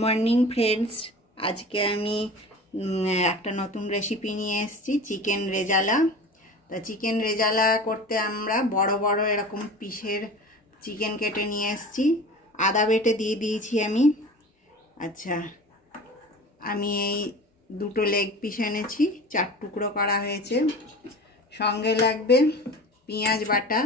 Morning friends, আজকে আমি একটা নতুন রেসিপি নিয়ে এসেছি, চিকেন রেজালা। তা চিকেন রেজালা করতে আমরা বড় বড় এরকম পিসের চিকেন কেটে নিয়ে এসেছি। আদা বেটে দিয়ে দিয়েছি আমি। আচ্ছা, আমি এই দুটো লেগ পিস এনেছি, 4 টুকরো করা হয়েছে। সঙ্গে লাগবে পেঁয়াজ বাটা,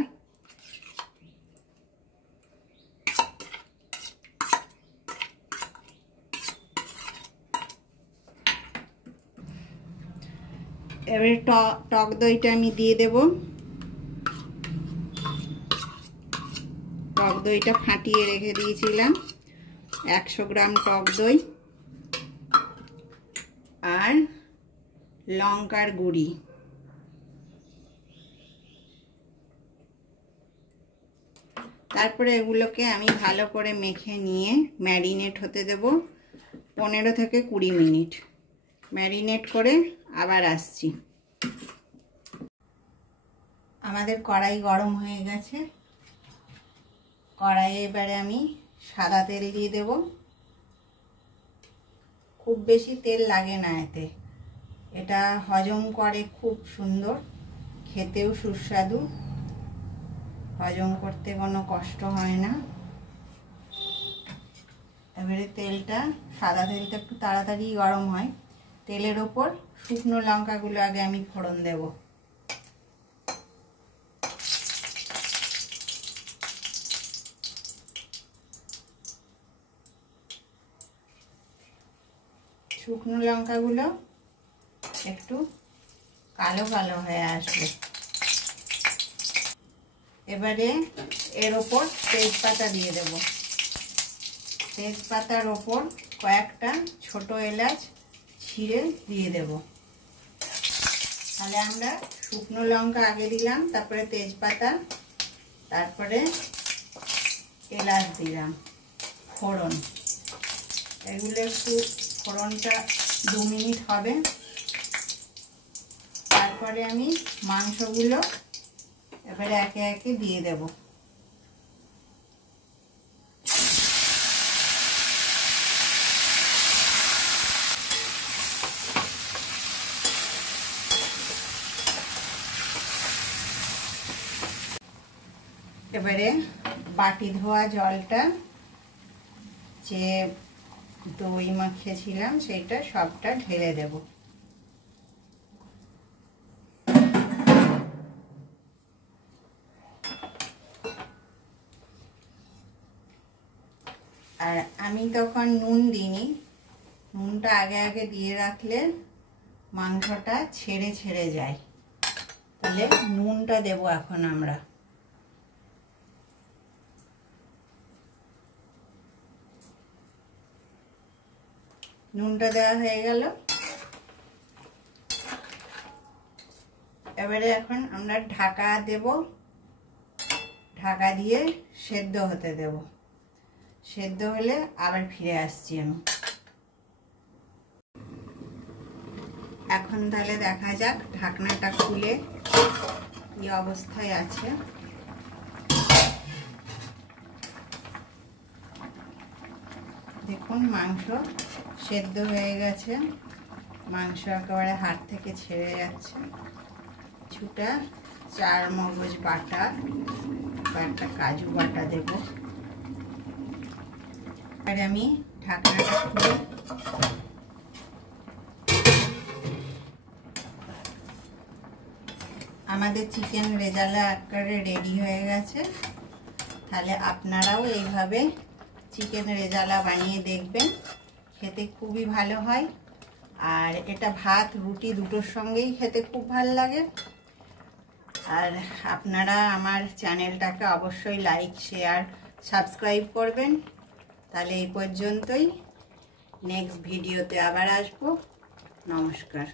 এবারে টক দইটা আমি দিয়ে দেব। টক দইটা ফাটিয়ে রেখে দিয়েছিলাম, 100 গ্রাম টক দই, আর লঙ্কার গুঁড়ি। তারপরে এগুলোকে আমি ভালো করে মেখে নিয়ে ম্যারিনেট হতে দেব 15 থেকে 20 মিনিট। ম্যারিনেট করে আবার আসছি। আমাদের কড়াই গরম হয়ে গেছে। কড়াইয়ে এবারে আমি সাদা তেল দিয়ে দেব। খুব বেশি তেল লাগে না এতে, এটা হজম করে খুব সুন্দর, খেতেও সুস্বাদু, হজম করতে কোনো কষ্ট হয় না। এবারে সাদা তেলটা একটু তাড়াতাড়ি গরম হয়। তেলের ওপর শুকনো লঙ্কাগুলো আগে আমি ফোড়ন দেব। শুকনো লঙ্কাগুলো একটু কালো কালো হয়ে আসবে। এবারে এর ওপর তেজপাতা দিয়ে দেব। তেজপাতার ওপর কয়েকটা ছোট এলাচ ছিঁড়ে দিয়ে দেব। তাহলে আমরা শুকনো লঙ্কা আগে দিলাম, তারপরে তেজপাতা, তারপরে এলাচ দিলাম, ফোড়ন। এগুলো একটু ফোড়নটা 2 মিনিট হবে। তারপরে আমি মাংসগুলো এবারে একে একে দিয়ে দেব। এবারে বাটি ধোয়া জলটা, যে দই মাখিয়েছিলাম সেইটা সবটা ঢেলে দেব। আর আমি তখন নুন দিইনি, নুনটা আগে আগে দিয়ে রাখলে মাংসটা ছেড়ে ছেড়ে যায়। তাহলে নুনটা দেব এখন আমরা। নুনটা দেওয়া হয়ে গেল। এবারে এখন আমরা ঢাকা দেব, ঢাকা দিয়ে সেদ্ধ হতে দেব। সেদ্ধ হলে আবার ফিরে আসছি আমি। এখন তাহলে দেখা যাক ঢাকনাটা খুলে কি অবস্থায় আছে। দেখুন মাংস সেদ্ধ হয়ে গেছে, মাংস একেবারে হাত থেকে ছেড়ে যাচ্ছে। কিছুটা 4 মগজ বাটা, একটা কাজু বাটা দেব। আর আমি ঢাকনাটা খুলে আমাদের চিকেন রেজালা একেবারে রেডি হয়ে গেছে। তাহলে আপনারাও এইভাবে চিকেন রেজালা বানিয়ে দেখবেন, খেতে খুবই ভালো হয়। আর এটা ভাত রুটি দুটোর সঙ্গেই খেতে খুব ভালো লাগে। আর আপনারা আমার চ্যানেলটাকে অবশ্যই লাইক, শেয়ার, সাবস্ক্রাইব করবেন। তাহলে এই পর্যন্তই, নেক্সট ভিডিওতে আবার আসবো। নমস্কার।